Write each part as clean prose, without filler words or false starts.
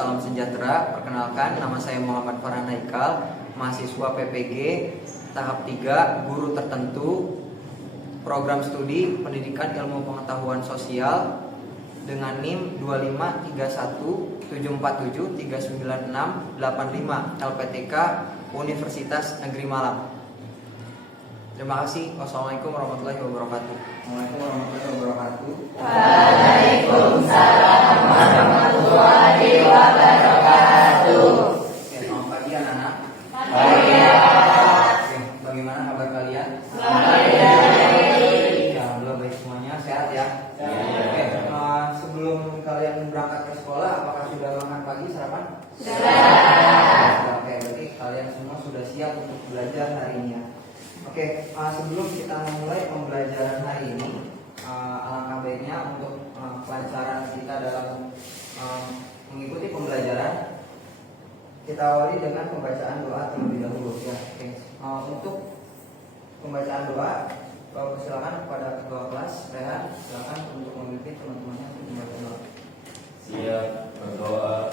salam sejahtera. Perkenalkan, nama saya Muhammad Farhan Haikal, mahasiswa PPG tahap 3, guru tertentu, program studi Pendidikan Ilmu Pengetahuan Sosial dengan NIM 25317473965 LPTK Universitas Negeri Malang. Terima kasih. Wassalamualaikum warahmatullahi wabarakatuh. Waalaikumsalam warahmatullahi wabarakatuh. Waalaikumsalam warahmatullahi wabarakatuh. Oke, selamat pagi anak-anak. Pagi. Oke, bagaimana kabar kalian? Baik. Ya, alhamdulillah baik semuanya, sehat ya. Oke, sebelum kalian berangkat ke sekolah, apakah sudah makan pagi sarapan? Sudah. Oke, berarti kalian semua sudah siap untuk belajar hari ini ya. Oke, sebelum kita memulai pembelajaran hari ini, alangkah baiknya untuk kelancaran kita dalam mengikuti pembelajaran, kita awali dengan pembacaan doa terlebih dahulu ya. Oke, untuk pembacaan doa, silakan kepada ketua kelas Rehan, silakan untuk memimpin teman-temannya untuk membaca doa. Siap berdoa.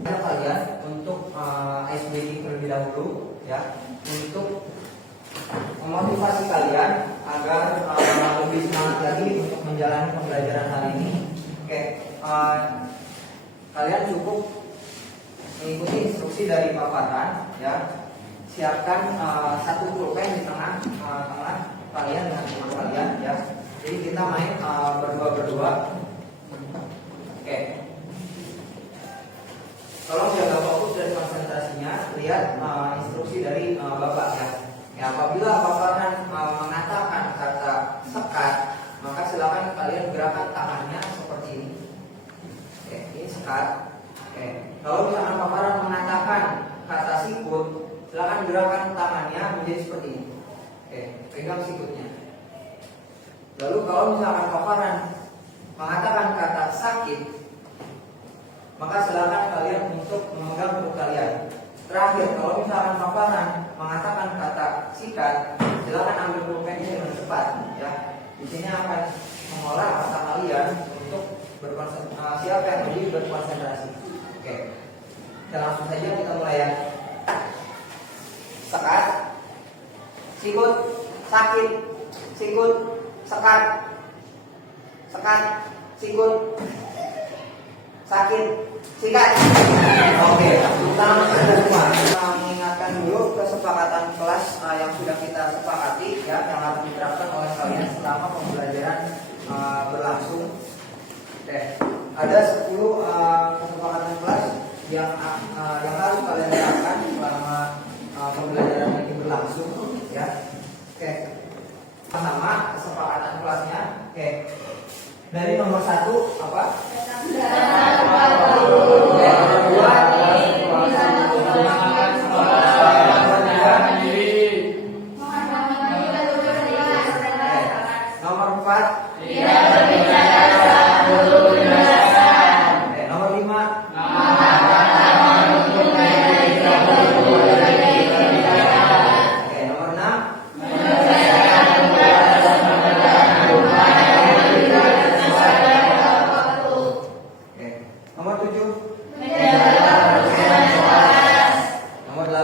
Kalian untuk ice breaking terlebih dahulu ya, untuk memotivasi kalian agar lebih semangat lagi untuk menjalani pembelajaran hari ini. Oke, kalian cukup mengikuti instruksi dari paparan ya. Siapkan satu pulpen di tengah kalian dengan teman kalian ya. Jadi kita main berdua. Oke. Tolong jaga lihat instruksi dari Bapak ya. Ya, apabila paparan mengatakan kata sekat, maka silakan kalian gerakan tangannya seperti ini. Oke, ini sekat. Oke, kalau misalkan paparan mengatakan kata sikut, silakan gerakan tangannya menjadi seperti ini. Oke, pegang sikutnya. Lalu kalau misalkan paparan mengatakan kata sakit, maka silakan kalian untuk memegang perut kalian. Terakhir, kalau misalkan paparan mengatakan kata sikat, silakan ambil pulpennya dengan cepat ya. Di sini akan mengolah otak kalian untuk berkonsentrasi, siapa yang lebih berkonsentrasi. Oke. Kita langsung saja kita mulai ya. Sekat, sikut, sakit, sikut, sekat, sekat, sikut, sakit, sikat. Oke, kita langsung semua. Kita mengingatkan dulu kesepakatan kelas yang sudah kita sepakati ya, yang harus diterapkan oleh kalian selama pembelajaran berlangsung. Oke, ada 10 kesepakatan kelas yang harus kalian terapkan selama pembelajaran ini berlangsung ya. Oke, sama kesepakatan kelasnya. Oke, dari nomor 1 apa? Nomor 4 tidak berbicara saat guru menjelaskan. nomor 5 nomor 6 nomor 7 nomor 8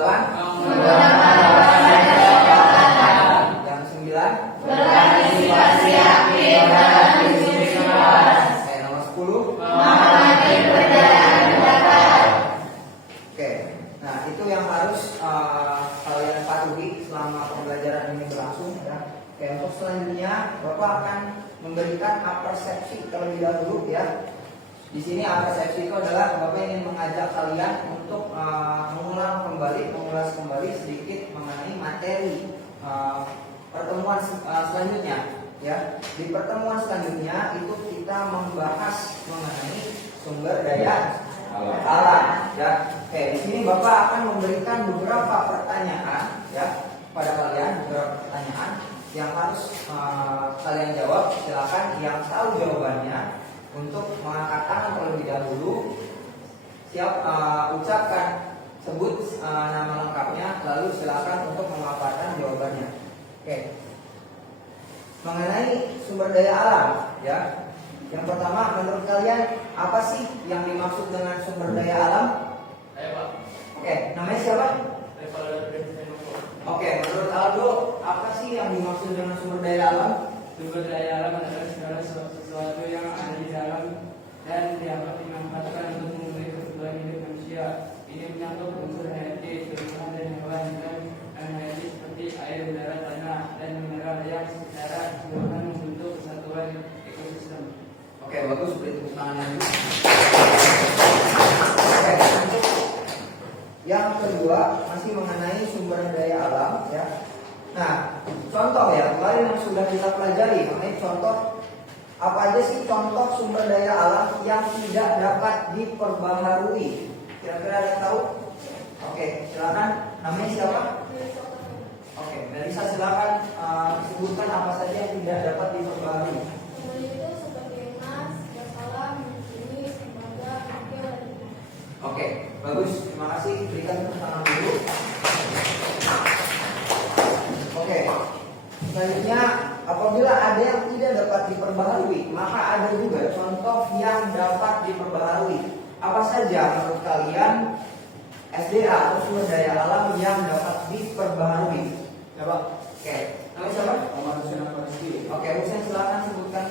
yang 9 Berpartisipasi aktif dalam diskusi kelas. nomor 10. Menghormati perbedaan pendapat. Oke, nah itu yang harus kalian patuhi selama pembelajaran ini berlangsung ya. Oke, untuk selanjutnya Bapak akan memberikan apersepsi terlebih dahulu ya. Di sini apersepsi itu adalah Bapak ingin mengajak kalian untuk mengulas kembali sedikit mengenai materi pertemuan selanjutnya ya. Di pertemuan selanjutnya itu kita membahas mengenai sumber daya alam ya. Oke, di sini Bapak akan memberikan beberapa pertanyaan ya pada kalian, beberapa pertanyaan yang harus kalian jawab. Silakan yang tahu jawabannya untuk mengangkat tangan terlebih dahulu. Siap, ucapkan, sebut nama lengkapnya, lalu silakan untuk memaparkan jawabannya. Oke. Mengenai sumber daya alam ya. Yang pertama, menurut kalian apa sih yang dimaksud dengan sumber daya alam? Oke, namanya siapa? Oke, menurut Aldo, apa sih yang dimaksud dengan sumber daya alam? Sumber daya alam adalah segala sesuatu yang ada di dalam dan dapat dimanfaatkan untuk memenuhi kebutuhan hidup manusia. Ini menyangkut unsur hayati, tumbuhan dan hewan, dan hayati seperti air, udara, tanah, dan mineral yang secara keseluruhan membentuk kesatuan ekosistem. Oke, bagus, beri tepuk tangan lagi. Oke, untuk yang kedua masih mengenai sumber daya alam ya. Nah, contoh ya, kemarin yang sudah kita pelajari mengenai contoh apa aja sih contoh sumber daya alam yang tidak dapat diperbaharui. Kira-kira ada yang tahu? Oke, silakan. Namanya siapa? Oke, Melisa silakan sebutkan apa saja yang tidak dapat diperbaharui. Oke, bagus. Terima kasih. Berikan tepuk tangan dulu. Oke. Selanjutnya, apabila ada yang tidak dapat diperbaharui, maka ada juga contoh yang dapat diperbaharui. Apa saja menurut kalian SDA atau sumber daya alam yang dapat diperbaharui? Coba. Oke. Nama siapa? Muhammad Hussein Al-Farisi. Oke, Hussein silakan sebutkan.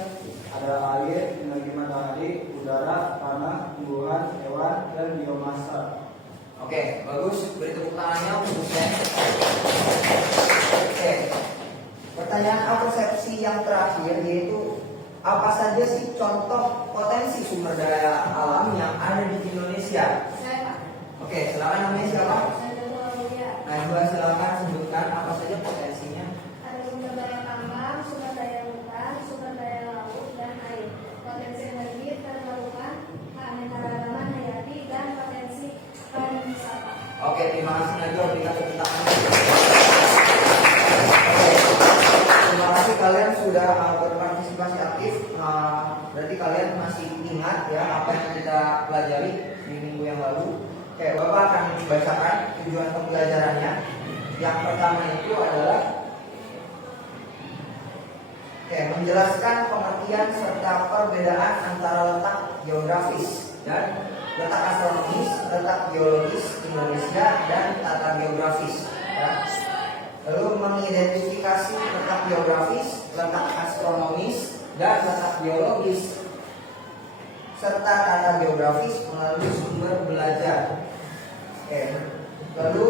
Ada air, energi matahari, udara, tanah, tumbuhan, hewan, dan biomasa. Oke, bagus. Beri tepuk tangannya untuk Hussein. Oke. Pertanyaan apersepsi yang terakhir yaitu apa saja sih contoh potensi sumber daya alam yang ada di Indonesia? Oke, silakan namanya siapa? Najwa silakan sebutkan apa saja potensinya. Ada sumber daya tambang, sumber daya hutan, sumber daya laut, dan air. Potensi energi terbarukan, keanekaragaman hayati, dan potensi pariwisata. Oke, terima kasih Najwa, berikan tepuk tangan. Terima kasih kalian sudah berpartisipasi aktif. Berarti kalian masih ingat ya apa yang kita pelajari di minggu yang lalu. Oke, Bapak akan bacakan tujuan pembelajarannya. Yang pertama itu adalah menjelaskan pengertian serta perbedaan antara letak geografis dan letak astronomis, letak geologis Indonesia, dan tata geografis. Ya. Lalu mengidentifikasi letak geografis, letak astronomis, dan letak geologis serta tata geografis melalui sumber belajar. Lalu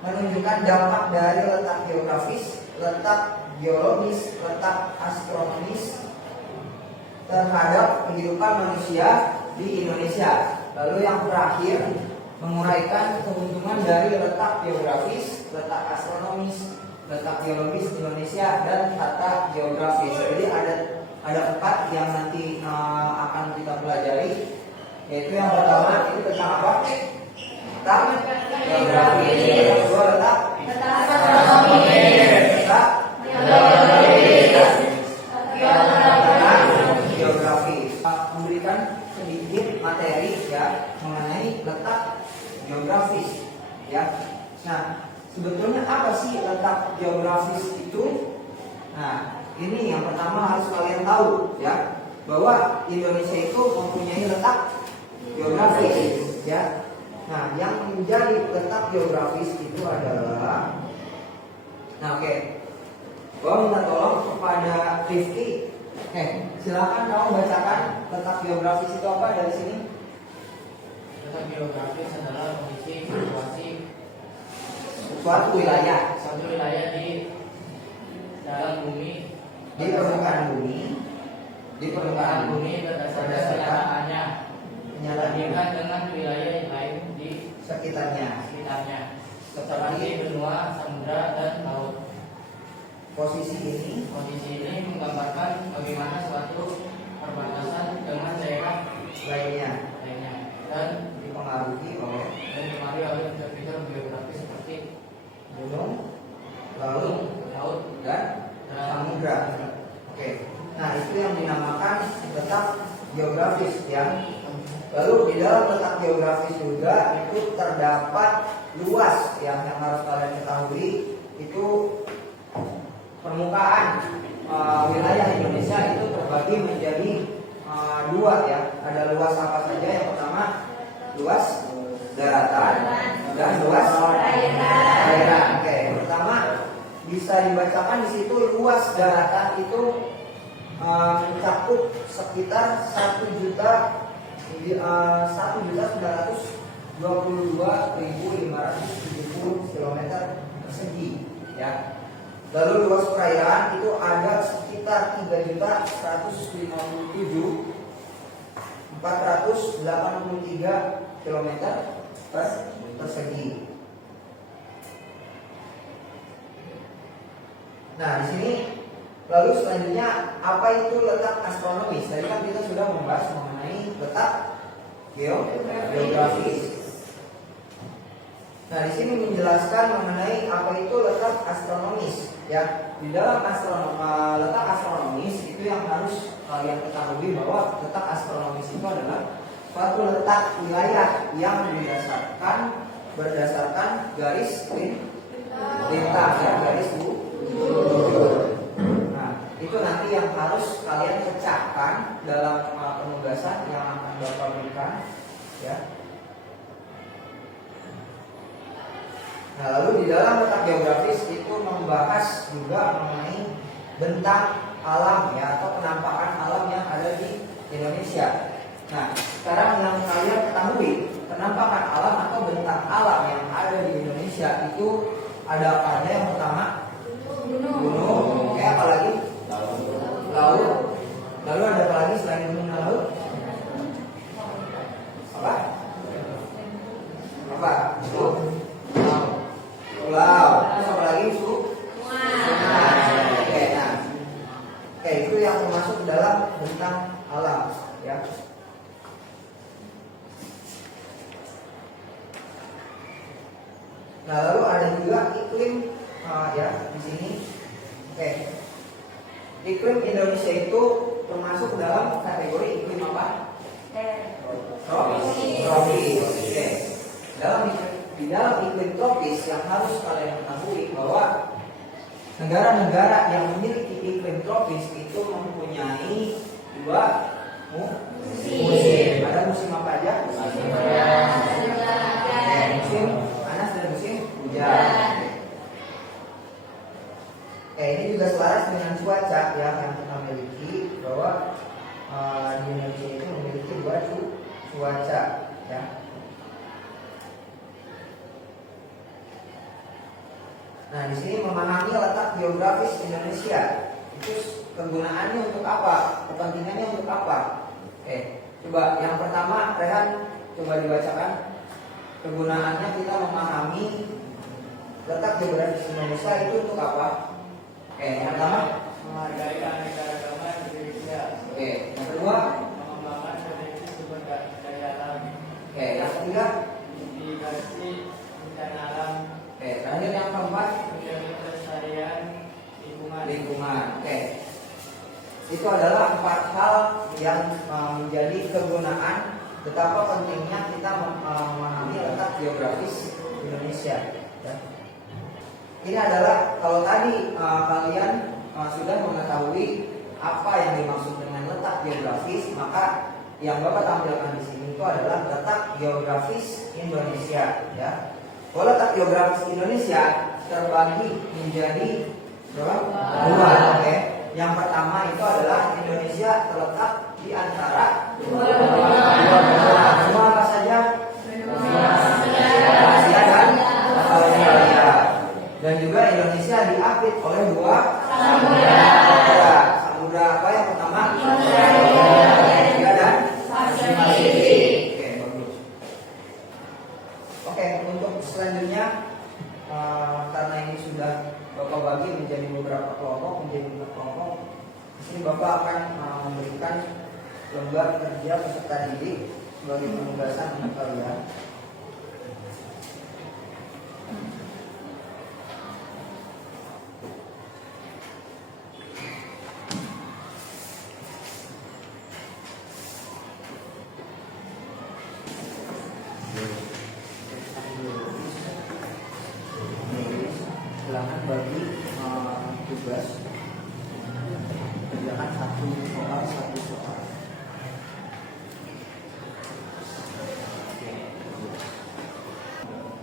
menunjukkan dampak dari letak geografis, letak geologis, letak astronomis terhadap kehidupan manusia di Indonesia. Lalu yang terakhir menguraikan keuntungan dari letak geografis, letak astronomis, letak geologis Indonesia, dan tata geografis. Jadi ada 4 yang nanti akan kita pelajari, yaitu yang pertama itu tentang apa? Letak geografi. Yang kedua letak Astronomi. letak geografi. Memberikan sedikit materi ya mengenai letak geografis ya. Nah, sebetulnya apa sih letak geografis itu? Nah, ini yang pertama harus kalian tahu ya, bahwa Indonesia itu mempunyai letak geografis ya. Nah, yang menjadi letak geografis itu adalah gua minta tolong kepada Rifki. Silakan kamu bacakan letak geografis itu apa dari sini. Letak geografis adalah kondisi situasi Suatu wilayah satu wilayah di dalam bumi, di permukaan bumi berdasarkan kenyataannya dibandingkan dengan wilayah yang lain di sekitarnya. seperti benua, samudra, dan laut. Posisi Kondisi ini menggambarkan bagaimana suatu perbatasan dengan daerah lainnya dan dipengaruhi oleh dipengaruhi oleh fitur-fitur geografis seperti gunung, laut, dan samudra. Oke. Nah, itu yang dinamakan letak geografis ya. Lalu di dalam letak geografis juga itu terdapat luas yang harus kalian ketahui, itu permukaan wilayah Indonesia itu terbagi menjadi 2 ya. Ada luas apa saja? Yang pertama luas daratan dan luas perairan. Oke, pertama bisa dibacakan di situ luas daratan itu mencakup sekitar 1.922.570 km persegi ya. Lalu luas perairan itu ada sekitar 3.157.483 km persegi. Nah, di sini lalu selanjutnya apa itu letak astronomis? Tadi kan kita sudah membahas mengenai letak geografis. Nah, di sini menjelaskan mengenai apa itu letak astronomis ya. Di dalam letak astronomis itu yang harus kalian ketahui bahwa letak astronomis itu adalah suatu letak wilayah yang berdasarkan garis lintang ya, garis bujur. Nah, itu nanti yang harus kalian pecahkan dalam penugasan yang akan Bapak berikan ya. Nah, lalu di dalam letak geografis itu membahas juga mengenai bentang alam ya, atau penampakan alam yang ada di Indonesia. Nah, sekarang yang kalian ketahui, penampakan alam atau bentang alam yang ada di Indonesia itu ada apa aja? Yang pertama gunung, apa lagi? Laut. Lalu ada apa lagi selain gunung dan laut? Apa? Nah, lalu ada juga iklim ya di sini. Oke. Iklim Indonesia itu termasuk dalam kategori iklim apa? Tropis. Oke. Di dalam iklim tropis yang harus kalian ketahui bahwa negara-negara yang memiliki iklim tropis itu mempunyai dua musim. Ada musim apa aja? Musim panas dan musim hujan. Ini juga selaras dengan cuaca ya, yang kita miliki, bahwa di Indonesia itu memiliki dua cuaca ya. Nah, di sini memahami letak geografis Indonesia itu kegunaannya untuk apa? Kepentingannya untuk apa? Coba yang pertama, Rehan coba dibacakan. Kegunaannya kita memahami letak geografis Indonesia itu untuk apa? Yang pertama, Menghargai keanekaragaman Indonesia. yang kedua, Mengembangkan potensi sumber daya alam. yang ketiga, Mitigasi bencana alam. terakhir yang keempat, Menjaga kelestarian lingkungan. Itu adalah 4 hal yang menjadi kegunaan betapa pentingnya kita memahami letak geografis Indonesia. Ya. Ini adalah, kalau tadi kalian sudah mengetahui apa yang dimaksud dengan letak geografis, maka yang Bapak tampilkan di sini itu adalah letak geografis Indonesia. Ya. Kalau letak geografis Indonesia terbagi menjadi dua. Yang pertama itu adalah Indonesia terletak di antara dua benua. Benua apa saja? Asia dan Australia. Dan juga Indonesia diapit oleh dua samudra. Samudra apa yang pertama? India dan Pasifik. Bagus. Untuk selanjutnya, karena ini sudah Bapak bagi menjadi beberapa kelompok, di sini Bapak akan memberikan lembar kerja peserta didik sebagai penugasan untuk kalian. Silakan bagi tugas, kerjakan satu soal.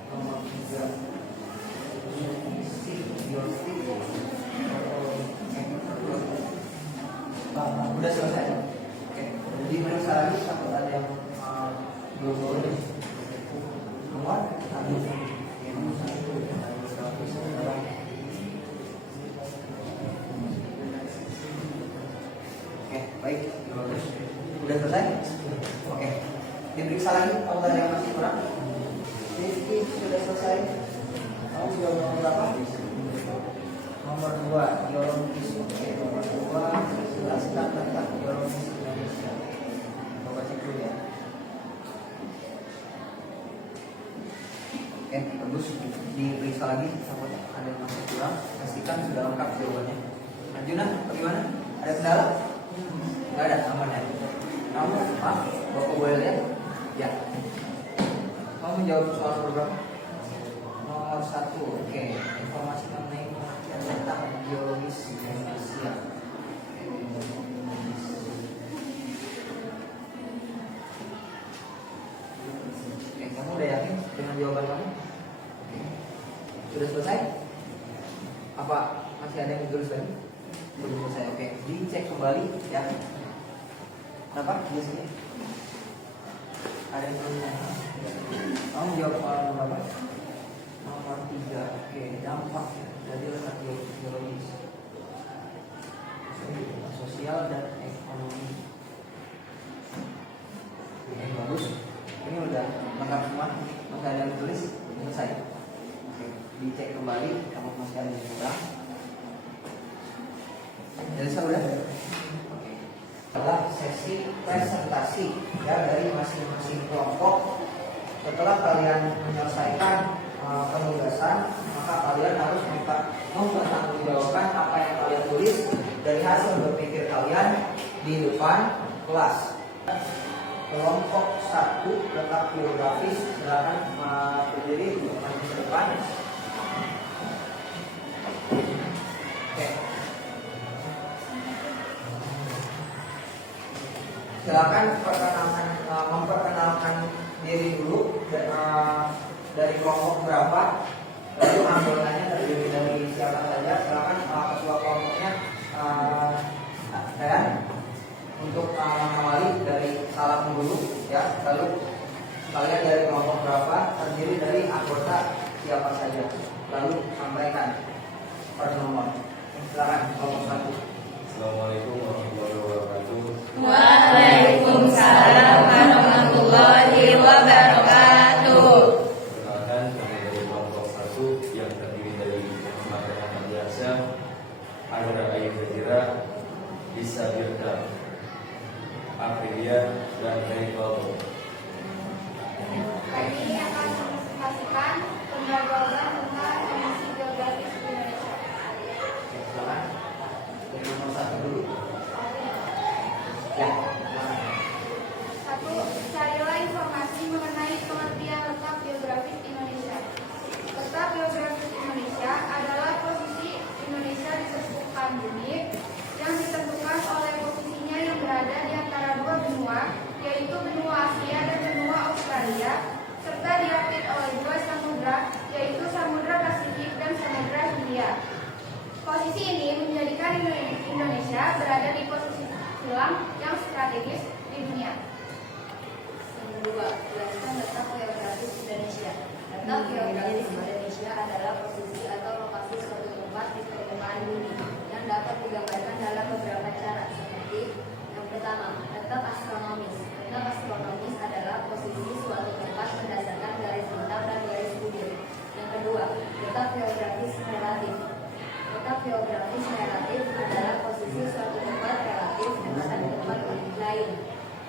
Nomor 3, udah selesai. Jadi periksa lagi takut ada yang belum boleh. Nomor 1. Baik, udah selesai? Diperiksa lagi kalau ada yang masih kurang. Ini sudah selesai. Kamu sudah nomor berapa? Nomor 2, geologis. Nomor 2, jelaskan tentang geologis Indonesia. Coba cek dulu ya. Bagus. Diperiksa lagi takut ada yang masih kurang. Pastikan sudah lengkap jawabannya. Arjuna, bagaimana? Ada kendala? Nggak ada, aman ya. Kamu, Bapak boleh lihat? Ya. Kamu jawab soal berapa? Nomor 1. Informasi mengenai pengertian letak geologis Indonesia. Kamu udah yakin dengan jawaban kamu? Sudah selesai? Apa masih ada yang ditulis lagi? Belum selesai. Dicek kembali ya. Kenapa biasanya? Ada yang belum tanya? Kamu jawab soal berapa? Nomor 3. Dampak dari letak geologis sosial dan ekonomi. Bagus. Ini udah lengkap semua. Masih ada yang tulis? Selesai. Dicek kembali. Kamu masih ada yang kurang? Jadi sudah. Adalah sesi presentasi ya dari masing-masing kelompok. Setelah kalian menyelesaikan penugasan, maka kalian harus mempertanggungjawabkan apa yang kalian tulis dari hasil berpikir kalian di depan kelas. Kelompok 1 letak geografis, silakan berdiri untuk maju ke depan. Oke. Silakan memperkenalkan diri dulu dari kelompok berapa, lalu anggotanya terdiri dari siapa saja. Silakan ketua kelompoknya dan untuk mengawali dari salam dulu ya, lalu kalian dari kelompok berapa, terdiri dari anggota siapa saja, lalu sampaikan per nomor. Silakan kelompok 1. Assalamualaikum warahmatullahi wabarakatuh. Waalaikumsalam warahmatullahi wabarakatuh. Perkenalkan, kami dari kelompok 1 yang terdiri dari Muhammad Rahman Yasa, Andra Ayu Fajira, Isa Birta, Aprilia, dan Rayfaldo. Hari ini akan mempresentasikan pembahasan tentang kondisi geografis Indonesia. Silakan dari nomor 1 dulu. Ya, silakan. 1. Carilah informasi mengenai pengertian letak geografis Indonesia. Letak geografis Indonesia adalah posisi Indonesia di permukaan bumi yang ditentukan oleh posisinya yang berada di antara dua benua, yaitu benua Asia dan benua Australia, serta diapit oleh dua samudra, yaitu Samudra Pasifik dan Samudra Hindia. Posisi ini menjadikan Indonesia berada di posisi silang yang strategis di dunia. Yang kedua, jelaskan letak geografis Indonesia. Letak geografis Indonesia adalah posisi atau lokasi suatu tempat di permukaan bumi yang dapat digambarkan dalam beberapa cara, seperti yang pertama, letak astronomis. Letak astronomis adalah posisi suatu tempat berdasarkan garis bintang dan garis bumi. Yang kedua, letak geografis relatif. Letak geografis relatif adalah posisi suatu tempat relatif dengan tempat lain.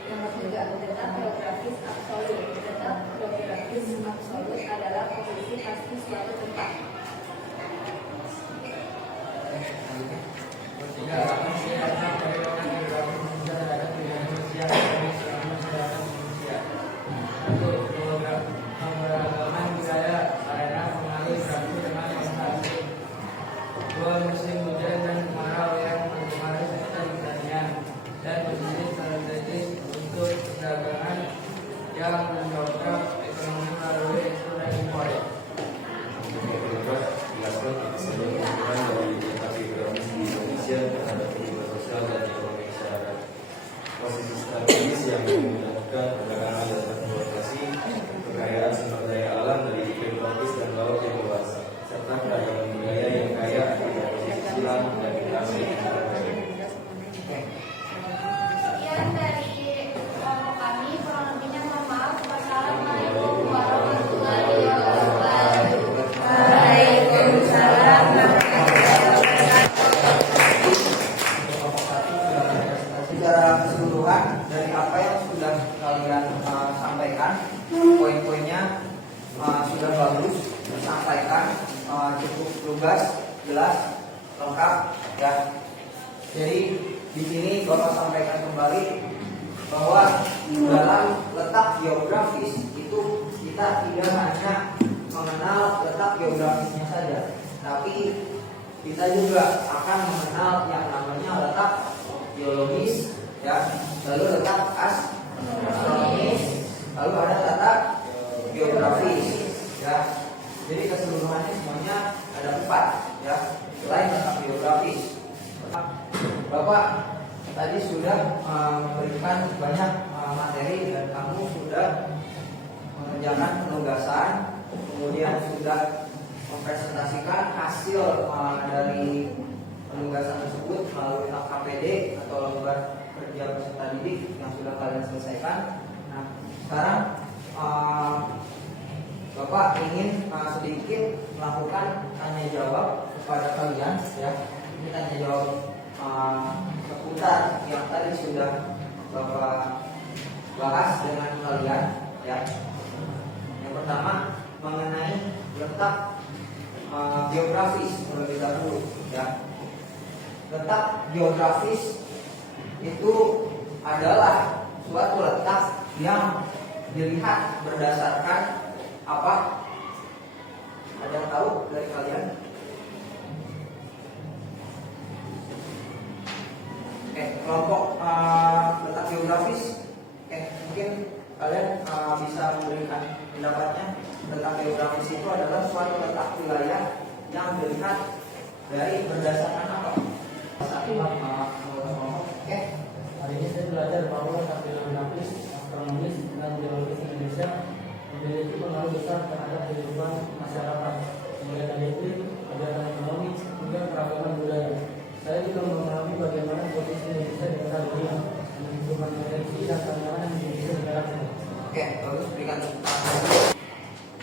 Yang ketiga, letak geografis absolut. Letak geografis absolut adalah posisi pasti suatu tempat. Ketiga, mensiapkan perkembangan geografis Indonesia terhadap pilihan sosial dan masyarakat Indonesia. 1. Keberagaman budaya sarana pengaruh geografis dengan bangsa asing. 2. Musim hujan dan kemarau yang berpengaruh serta pertanian dan posisi strategis untuk perdagangan yang mendongkrak ekonomi melalui ekspor dan impor. Yang kedua, jelaskan apa saja keuntungan dari letak geografis di Indonesia terhadap kehidupan sosial dan ekonomi masyarakat. Posisi strategis yang memudahkan perdagangan dan transportasi, kekayaan sumber daya alam dari iklim tropis dan laut yang luas, serta keragaman budaya yang kaya dengan posisi silang dan damai di negara. Sekian dari kelompok kami, kurang lebihnya mohon maaf. Wassalamualaikum warahmatullahi wabarakatuh. Waalaikumsalam warahmatullahi Secara keseluruhan dari apa yang sudah kalian sampaikan, poin-poinnya sudah bagus disampaikan, cukup lugas, jelas, lengkap ya. Jadi di sini Bapak sampaikan kembali bahwa dalam letak geografis itu kita tidak hanya mengenal letak geografisnya saja, tapi kita juga akan mengenal yang namanya letak geologis, ya, lalu letak astronomis, lalu ada letak geografis, ya. Jadi keseluruhannya semuanya ada 4, ya, selain letak geografis. Bapak tadi sudah memberikan banyak materi dan kamu sudah mengerjakan penugasan, kemudian sudah mempresentasikan hasil dari penugasan tersebut melalui KPD atau lembar kerja peserta didik yang sudah kalian selesaikan. Nah, sekarang Bapak ingin sedikit melakukan tanya jawab kepada kalian, ya. Ini tanya jawab seputar yang tadi sudah Bapak bahas dengan kalian, ya. Yang pertama mengenai letak geografis terlebih dahulu ya. Letak geografis itu adalah suatu letak yang dilihat berdasarkan apa? Ada yang tahu dari kalian? Kelompok letak geografis. Mungkin kalian bisa memberikan pendapatnya. Letak geografis itu adalah suatu letak wilayah yang dilihat dari berdasarkan apa? Satu kelompok. Hari ini saya belajar bahwa letak geografis, astronomis, dan geologis Indonesia memiliki pengaruh besar terhadap kehidupan masyarakat, mulai dari iklim, kegiatan ekonomi, hingga keragaman budaya. Saya juga memahami bagaimana posisi Indonesia di tengah dunia, menentukan potensi dan tantangan yang Indonesia hadapi. Bagus, berikan tepuk tangan.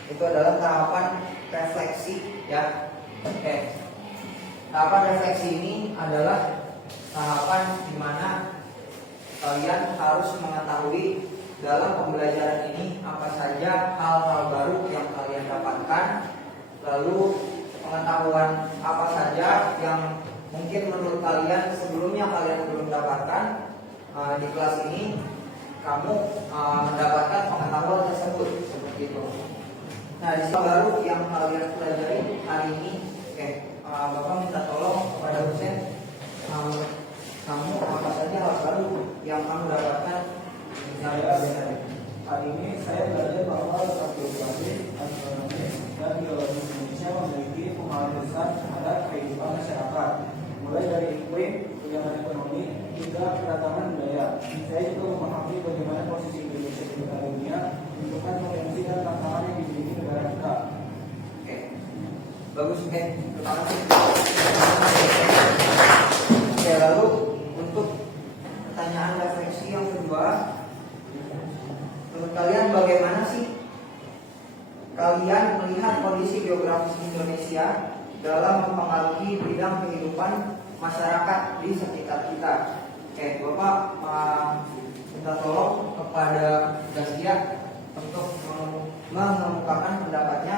Itu adalah tahapan refleksi ya. Tahapan refleksi ini adalah tahapan di mana kalian harus mengetahui dalam pembelajaran ini apa saja hal-hal baru yang kalian dapatkan, lalu pengetahuan apa saja yang mungkin menurut kalian sebelumnya kalian belum dapatkan. Di kelas ini kamu mendapatkan pengetahuan tersebut seperti itu. Nah, di sini baru yang kalian pelajari hari ini. Bapak minta tolong kepada dosen, kamu apa saja hal baru yang kamu dapatkan Hari ini saya belajar bahwa letak geografis, astronomi, dan geologi Indonesia memiliki pengaruh besar terhadap kehidupan masyarakat, mulai dari iklim, kegiatan ekonomi, hingga keragaman budaya. Saya juga memahami bagaimana posisi Indonesia di tengah dunia, menentukan potensi dan tantangan yang dimiliki negara kita. Bagus, terima kasih. Lalu untuk pertanyaan refleksi yang kedua, menurut kalian bagaimana sih kalian melihat kondisi geografis Indonesia dalam mempengaruhi bidang kehidupan masyarakat di sekitar kita? Bapak minta tolong kepada Zaskia untuk mengemukakan pendapatnya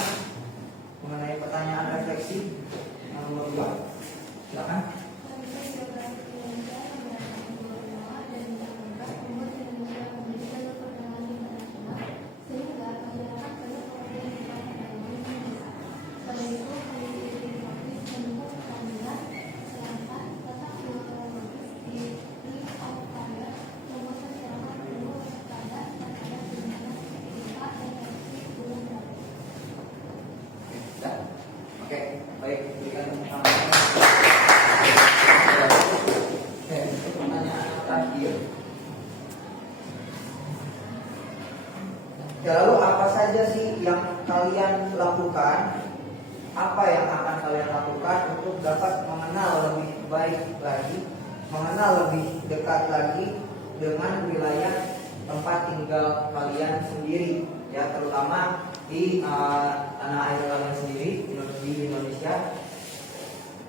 mengenai pertanyaan refleksi yang nomor 2. Silakan. Baik, berikan pertanyaan terakhir. Lalu apa saja sih yang kalian lakukan? Apa yang akan kalian lakukan untuk dapat mengenal lebih baik lagi, mengenal lebih dekat lagi dengan wilayah tempat tinggal kalian sendiri, ya, terutama di tanah air kalian sendiri di Indonesia.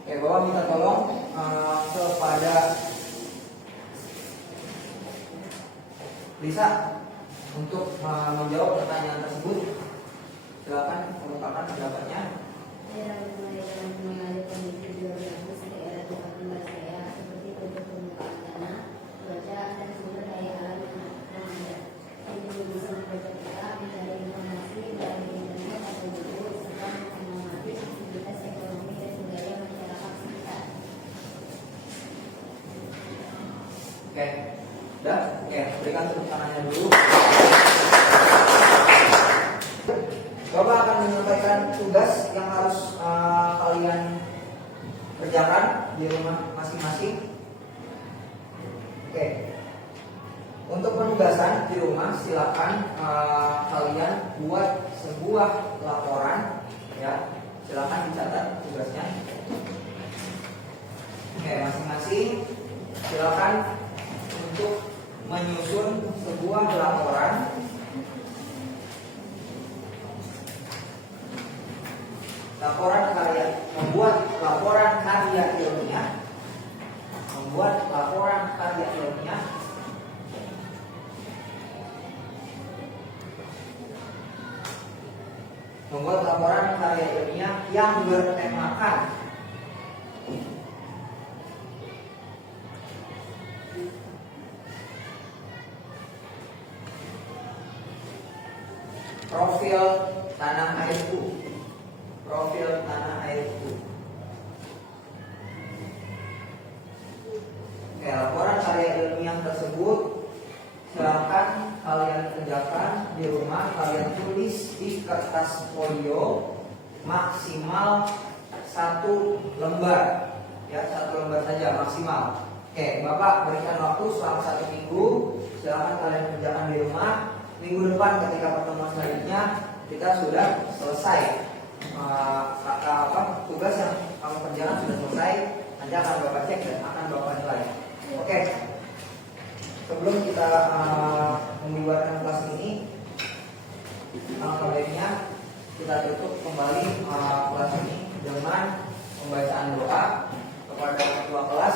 Bapak minta tolong kepada Lisa untuk menjawab pertanyaan tersebut. Silakan kemukakan pendapatnya. Saya mulai dengan mengenali kondisi geografis daerah tempat tinggal saya seperti bentuk permukaan tanah, cuaca, dan sumber daya alam yang ada. Ini bisa membaca kita mencari informasi dari internet atau buku serta mengamati aktivitas ekonomi dan budaya masyarakat sekitar. Udah? Berikan tepuk tangannya dulu. Bapak akan menyampaikan tugas yang harus kalian kerjakan di rumah masing-masing. Untuk penugasan di rumah silakan kalian buat sebuah laporan, ya. Silakan dicatat tugasnya. Masing-masing silakan untuk menyusun sebuah laporan. Membuat laporan karya ilmiah, membuat laporan karya ilmiah yang bertemakan profil tanah airku. Profil tanah airku. Oke, laporan karya ilmiah tersebut silakan kalian kerjakan di rumah. Kalian tulis di kertas folio maksimal 1 lembar, ya 1 lembar saja maksimal. Oke, Bapak berikan waktu selama 1 minggu. Silakan kalian kerjakan di rumah. Minggu depan ketika pertemuan selanjutnya kita sudah selesai. Tugas yang kamu kerjakan sudah selesai. Nanti akan Bapak cek dan akan Bapak nilai. Oke. Sebelum kita membubarkan kelas ini, kabarnya kita tutup kembali kelas ini dengan pembacaan doa kepada ketua kelas.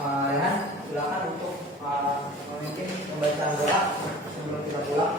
Rehan, silakan untuk memimpin pembacaan doa sebelum kita pulang.